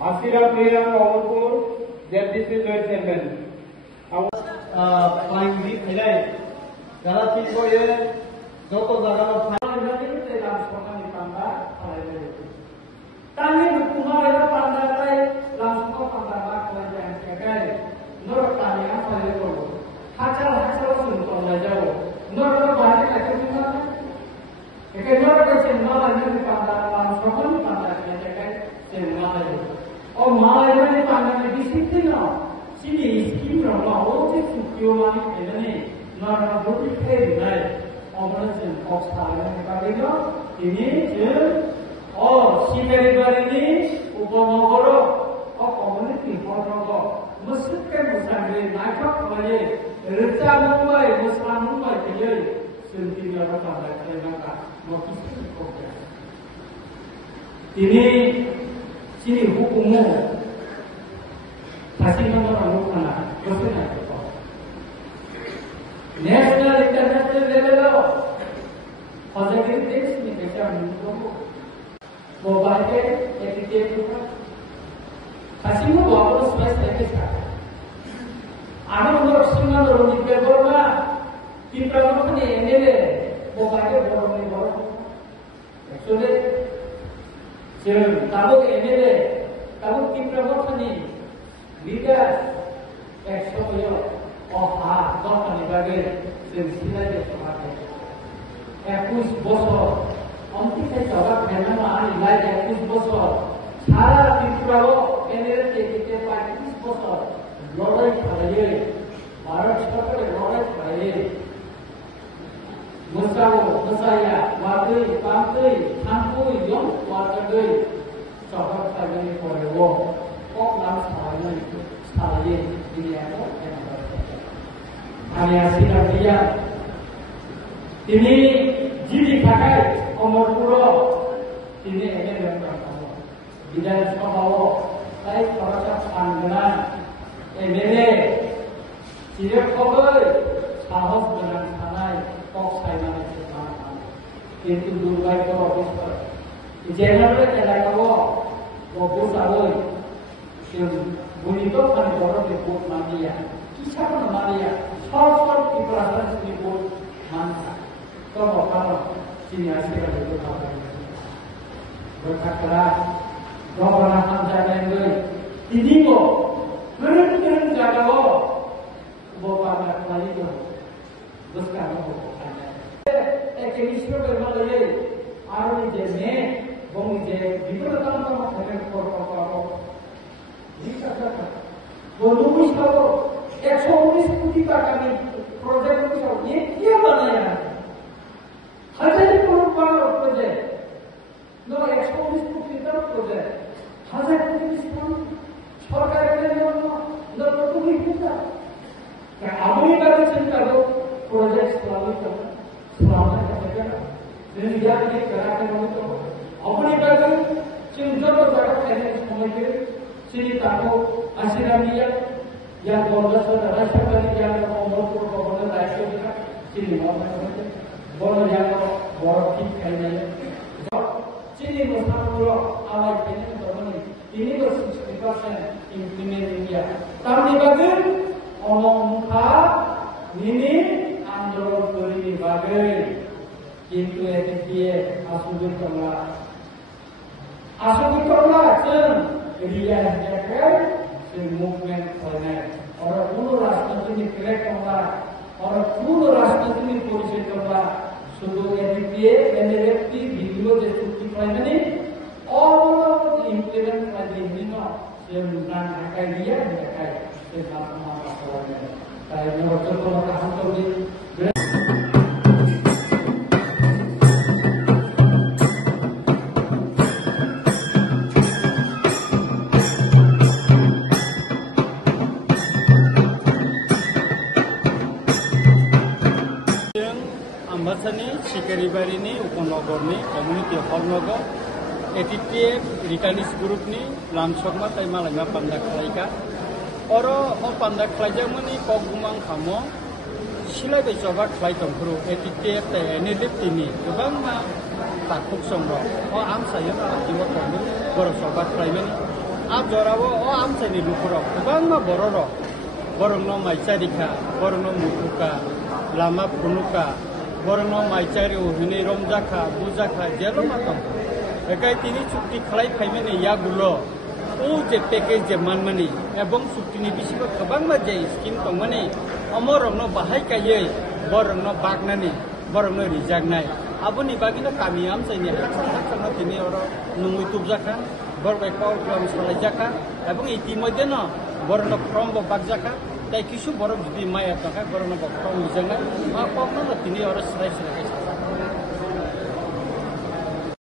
Asira Priya Ramanpur, Deputy Joint Chairman. Paling di nilai dalam tipe ye joto jaga final ini tidak langsung ditambah oleh itu. Kami berkumar itu pandai langsung pandai kerajaan sebagai nur kami apa itu. Hasil suntuk saja. Nur itu banyak kerja. Nur kerja malah ini pandai langsung pandai kerajaan sebagai. Oh malah ini pandai disiplin. Sini skim ramah orang sukiyomani ini nara bukti kerja orang sen kostar ini ini je oh si beri ini upamogoro oh community fotogo musibkan musangre naikap kali reca Mumbai muslim Mumbai kali senti orang pandai kerja notis kerja ini sini hukummu Hasilnya orang mana? Maksudnya apa? National international level positive things ni kerja menunggu. Mobile ke, etiket juga. Hasilnya bawa terus plus lagi sekarang. Ada orang singa orang di Belanda, kita orang ni ini mobile ke orang ni orang. Actually, tahu ini tahu kita orang ni. Leader, exposure of our company bagai silsilah je semuanya. 21 bosor, anti saya coba kerana mana lagi 21 bosor. Salah Tripura ini kita 25 bosor. Lorry kaya, Maharashtra kita lorry kaya. Musaya, Wadui, Pantui, Tangkui, Yom, Wadui, coba kaya ni korewo. Kok langsung sekali ini apa yang Arya Sidaria ini jadi pakai umur puro ini yang pertama tidak sekolah baik proses anggaran ini tidak kotor sahos dengan sanai kok saya mana sekarang itu dulu baik proses jangan berjalan kau fokus awal Bonito kan orang disebut mania, kisah mania, soal kepelajaran disebut manja. Kalau sini hasil itu apa? Berkata, kau pernah menjaga ini, ini kok, berhenti jaga kau, bawa anak lagi tu, besar kau. Ekstrisme bermalah arah ni jenis, bom jenis, itu datang sama dengan korang. Bonus kalau 119 कोटी का कमी प्रोजेक्ट को ये क्या बनाया है 1000 करोड़ का project no 119 कोटी का प्रोजेक्ट 1000 कोटी डिस्काउंट सरकार के लिए नो तो भी पूछा क्या आदमी का चिंता दो प्रोजेक्ट स्वामी का स्वामी का जगह दुनिया के करा के तो अपनी बात चिंता तो जगह कहने समझ के sini tahu Asirania yang bolos adalah sekali yang umur purba lain juga sini mau bolos yang boros kayaknya sini bersama pulau awal ini teman ini bersifat implement India tapi bagai omong muka ini androl ini bagai itu dia asumsi dia jaga movement oleh orang dulu rasa ini kerek orang dulu rasa ini polisi kerja sudah dia video jadi ini all implement lagi ini yang bukan kayak dia kayak sama masalahnya kayak orang tua tahan tuh Sikaribar ini Uponogor ni community hall nogo ATTF Ritanis group ni langsung mata malanga pandak laika oro o pandak laja mani kogumang kamo sila be coba klai tongkru ATTF te enedip ini gobang ma takuk songro o am saya jiwa komu goro sobat klai mani जराबो आमसाइनि न'खराव गोबां बर'नो माइचारिखा बर'नो मुखुखा लामा फुनुखा बर'नो माइचारि उहिनि रमजाखा बुजाखा जेलो मातम एकाय तिनि चुक्ति खालाय फाइमेनि यागुलो ओ जे पैकेज जे मानमानि एवं चुक्तिनि बिसिबो गोबां जे स्किम दंमानि अमरनो बाहाय कायै बर'नो बागनानि बर'नो रिजागनाय आबुनि बागिनो कामि आमसाइनि हाथानो तिनि अरो नुङै तुबजाखा बरबायखौ ग्राम सालायजाखा एवं इतिमध्येनो बर'नो फ्रमबो बागजाखा ताई किसु बर'क जुदि माया थाखाय बर'नो फ्रम रिजागनाय मा पावनो तिनि अरो स्राय